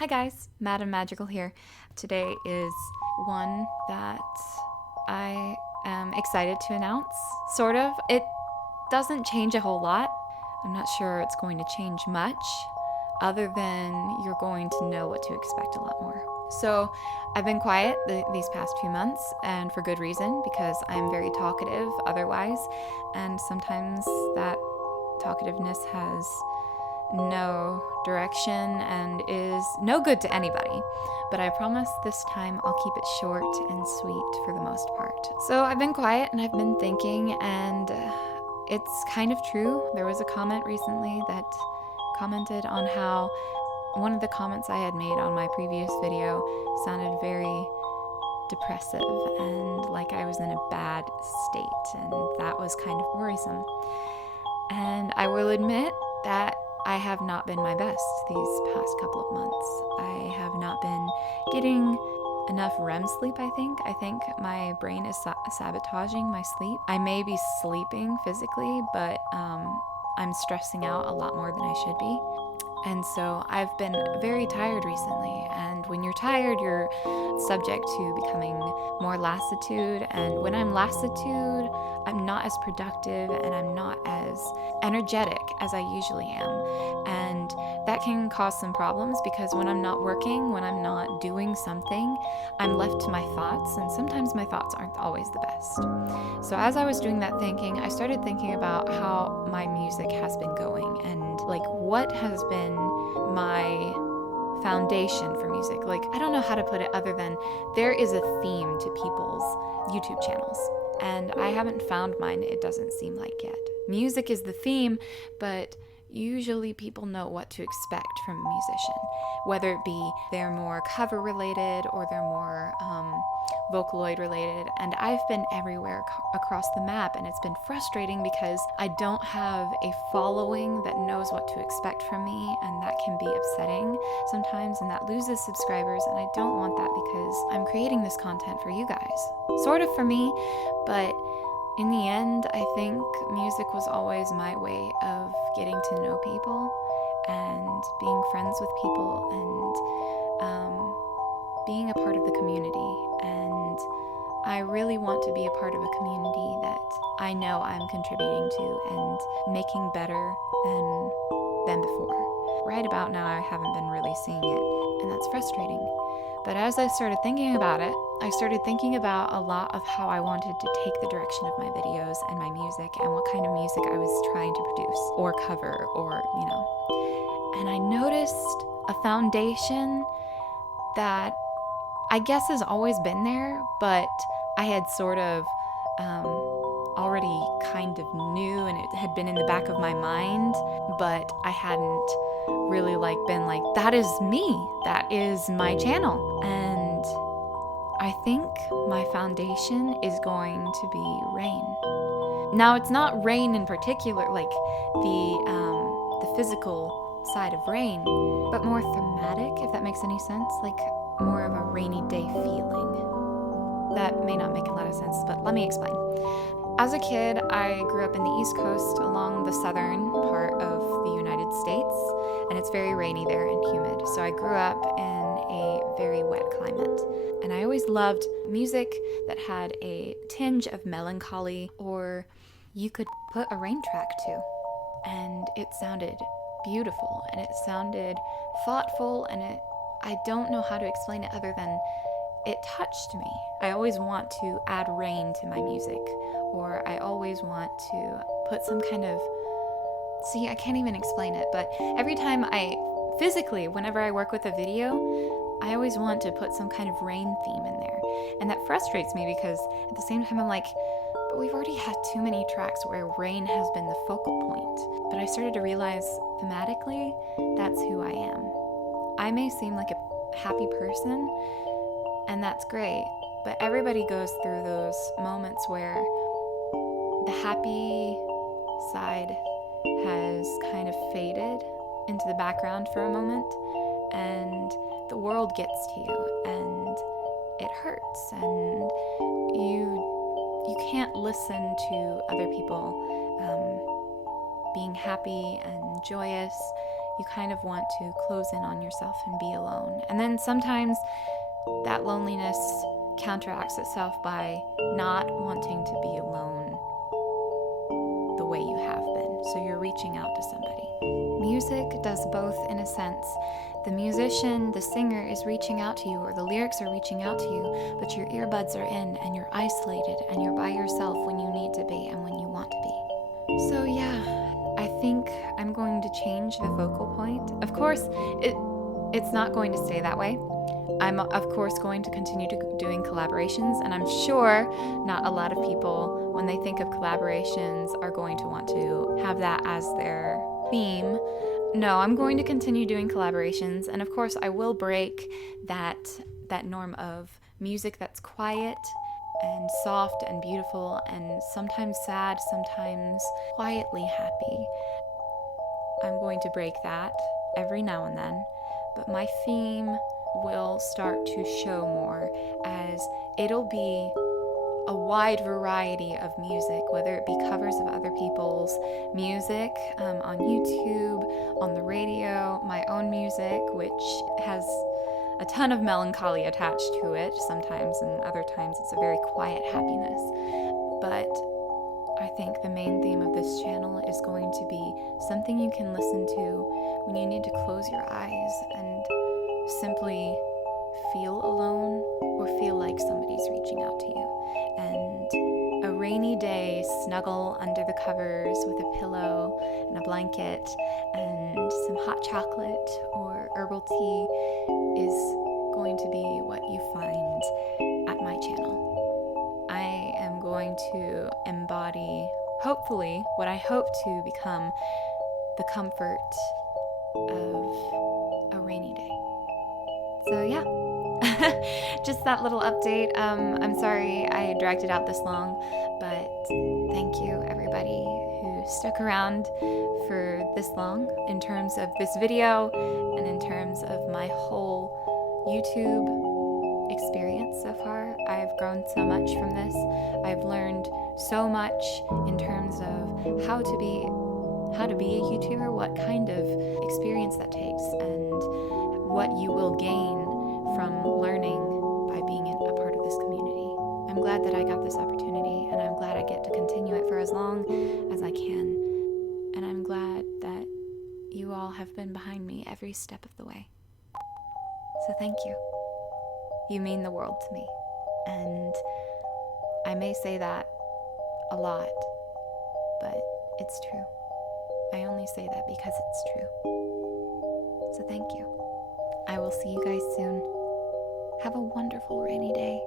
Hi guys, Madam Magical here. Today is one that I am excited to announce, sort of. It doesn't change a whole lot. I'm not sure it's going to change much, other than you're going to know what to expect a lot more. So, I've been quiet these past few months, and for good reason, because I'm very talkative otherwise, and sometimes that talkativeness has no direction and is no good to anybody. But I promise this time I'll keep it short and sweet for the most part. So I've been quiet and I've been thinking, and it's kind of true. There was a comment recently that commented on how one of the comments I had made on my previous video sounded very depressive and like I was in a bad state, and that was kind of worrisome. And I will admit that I have not been my best these past couple of months. I have not been getting enough REM sleep, I think. I think my brain is sabotaging my sleep. I may be sleeping physically, but I'm stressing out a lot more than I should be. And so I've been very tired recently. And when you're tired, you're subject to becoming more lassitude. And when I'm lassitude, I'm not as productive and I'm not as energetic as I usually am. And that can cause some problems because when I'm not working, when I'm not doing something, I'm left to my thoughts. And sometimes my thoughts aren't always the best. So as I was doing that thinking, I started thinking about how my music has been going and like what has been my foundation for music. Like, I don't know how to put it other than there is a theme to people's YouTube channels, and I haven't found mine, it doesn't seem like yet. Music is the theme, but usually people know what to expect from a musician, whether it be they're more cover related or they're more Vocaloid related. And I've been everywhere across the map, and it's been frustrating because I don't have a following that knows what to expect from me, and that can be upsetting sometimes, and that loses subscribers, and I don't want that because I'm creating this content for you guys, sort of for me. But in the end, I think music was always my way of getting to know people and being friends with people and being a part of the community. And I really want to be a part of a community that I know I'm contributing to and making better than before. Right about now, I haven't been really seeing it, and that's frustrating. But as I started thinking about it, I started thinking about a lot of how I wanted to take the direction of my videos and my music and what kind of music I was trying to produce or cover or, And I noticed a foundation that I guess has always been there, but I had sort of already kind of knew, and it had been in the back of my mind, but I hadn't really been like, that is me, that is my channel. And I think my foundation is going to be rain. Now, it's not rain in particular, like the physical side of rain, but more thematic, if that makes any sense, like more of a rainy day feeling. That may not make a lot of sense, but let me explain. As a kid, I grew up in the East Coast along the southern part of the United States, and it's very rainy there and humid. So I grew up in a very wet climate. And I always loved music that had a tinge of melancholy, or you could put a rain track to. And it sounded beautiful, and it sounded thoughtful, and I don't know how to explain it other than it touched me. I always want to add rain to my music, or I always want to put some kind of, I can't even explain it, but every time whenever I work with a video, I always want to put some kind of rain theme in there. And that frustrates me because at the same time I'm like, but we've already had too many tracks where rain has been the focal point. But I started to realize thematically, that's who I am. I may seem like a happy person, and that's great, but everybody goes through those moments where the happy side has kind of faded into the background for a moment, and the world gets to you, and it hurts, and you can't listen to other people being happy and joyous. you kind of want to close in on yourself and be alone. And then sometimes that loneliness counteracts itself by not wanting to be alone the way you have been. So you're reaching out to somebody. Music does both in a sense. The musician, the singer is reaching out to you, or the lyrics are reaching out to you, but your earbuds are in and you're isolated and you're by yourself when you need to be and when you want to be. So yeah, I think I'm going to change the focal point. Of course, it's not going to stay that way. I'm, of course, going to continue doing collaborations, and I'm sure not a lot of people, when they think of collaborations, are going to want to have that as their theme. No, I'm going to continue doing collaborations, and of course, I will break that norm of music that's quiet and soft and beautiful and sometimes sad, sometimes quietly happy. I'm going to break that every now and then, but my theme will start to show more, as it'll be a wide variety of music, whether it be covers of other people's music on YouTube, on the radio, my own music, which has a ton of melancholy attached to it sometimes, and other times it's a very quiet happiness. But I think the main theme of this channel is going to be something you can listen to when you need to close your eyes and simply feel alone or feel like somebody's reaching out to you. And a rainy day, snuggle under the covers with a pillow and a blanket and some hot chocolate or herbal tea is going to be what you find at my channel. I am going to embody, hopefully, what I hope to become the comfort of a rainy day. So yeah, just that little update. I'm sorry I dragged it out this long, but thank you everybody who stuck around for this long in terms of this video and in terms of my whole YouTube experience so far. I've grown so much from this. I've learned so much in terms of how to be a YouTuber, what kind of experience that takes, and what you will gain from learning by being a part of this community. I'm glad that I got this opportunity, and I'm glad I get to continue it for as long as I can. And I'm glad that you all have been behind me every step of the way. So thank you. You mean the world to me. And I may say that a lot, but it's true. I only say that because it's true. So thank you. I will see you guys soon. Have a wonderful rainy day.